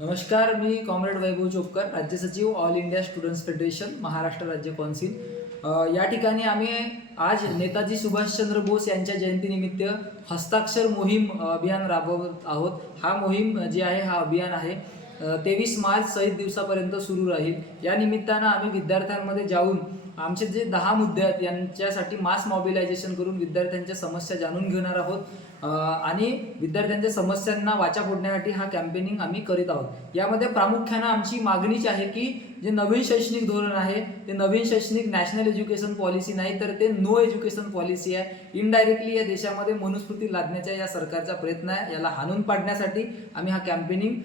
नमस्कार मी कॉम्रेड वैभव चोपकर राज्य सचिव All India Students Federation Maharashtra राज्य कौन्सिल या ठिकाणी आम्ही आज नेताजी सुभाषचंद्र बोस यांच्या जयंतीनिमित्त हस्ताक्षर मोहीम अभियान राबवत आहोत. हा मोहीम जे आहे हा अभियान आहे. तेवीस मार्च सहित दिवसापर्यंत सुरू राहील. या निमित्तानं आम्ही विद्यार्थ्यांमध्ये जाऊन आमचे जे दहा मुद्दे आहेत यांच्यासाठी मास मॉबिलायझेशन करून विद्यार्थ्यांच्या समस्या जाणून घेणार आहोत. आणि विद्यार्थ्यांच्या समस्यांना वाचा फोडण्यासाठी हा कॅम्पेनिंग आम्ही करीत आहोत. यामध्ये प्रामुख्यानं आमची मागणीच आहे की जे नवीन शैक्षणिक धोरण आहे ते नवीन शैक्षणिक नॅशनल एज्युकेशन पॉलिसी नाही तर ते नो एज्युकेशन पॉलिसी आहे. इनडायरेक्टली या देशामध्ये मनुस्मृती लादण्याचा या सरकारचा प्रयत्न आहे. याला हाणून पाडण्यासाठी आम्ही हा कॅम्पेनिंग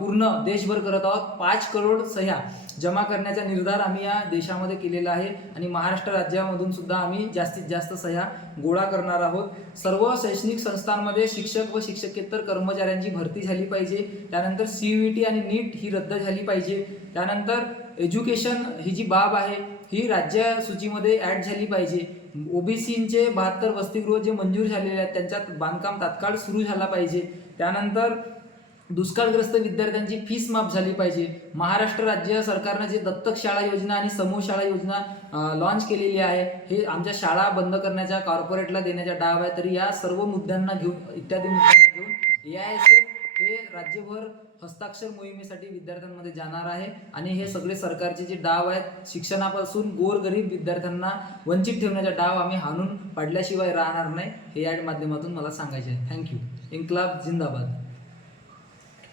पूर्ण देशभर करत आहोत. पाच करोड सह्या जमा करण्याचा निर्धार आम्ही या देशामध्ये केलेला आहे आणि महाराष्ट्र राज्यामधून सुद्धा आम्ही जास्तीत जास्त सह्या गोळा करणार आहोत. सर्व शैक्षणिक संस्थांमध्ये शिक्षक व शिक्षकेतर कर्मचाऱ्यांची भरती झाली पाहिजे. त्यानंतर सी ई टी आणि नीट ही रद्द झाली पाहिजे. त्यानंतर एज्युकेशन ही जी बाब आहे ही राज्य सूचीमध्ये ॲड झाली पाहिजे. ओबीसींचे बहात्तर वसतिगृह जे मंजूर झालेले आहेत त्यांच्यात बांधकाम तात्काळ सुरू झाला पाहिजे. त्यानंतर दुष्काळग्रस्त विद्यार्थ्यांची फीस माफ झाली पाहिजे. महाराष्ट्र राज्य सरकारनं जे दत्तक शाळा योजना आणि समूह शाळा योजना लॉन्च केलेली आहे हे आमच्या शाळा बंद करण्याच्या कॉर्पोरेटला देण्याचा डाव आहे तरी या सर्व मुद्द्यांना घेऊन इत्यादी मुद्द्यांना घेऊन ए आय एस एफ हे राज्यभर हस्ताक्षर मोहिमेसाठी विद्यार्थ्यांमध्ये जाणार आहे. आणि हे सगळे सरकारचे जे डाव आहेत शिक्षणापासून गोरगरीब विद्यार्थ्यांना वंचित ठेवण्याचा डाव आम्ही हाणून पाडल्याशिवाय राहणार नाही. हे या माध्यमातून मला सांगायचे आहे. थँक्यू इन्कलाब जिंदाबाद.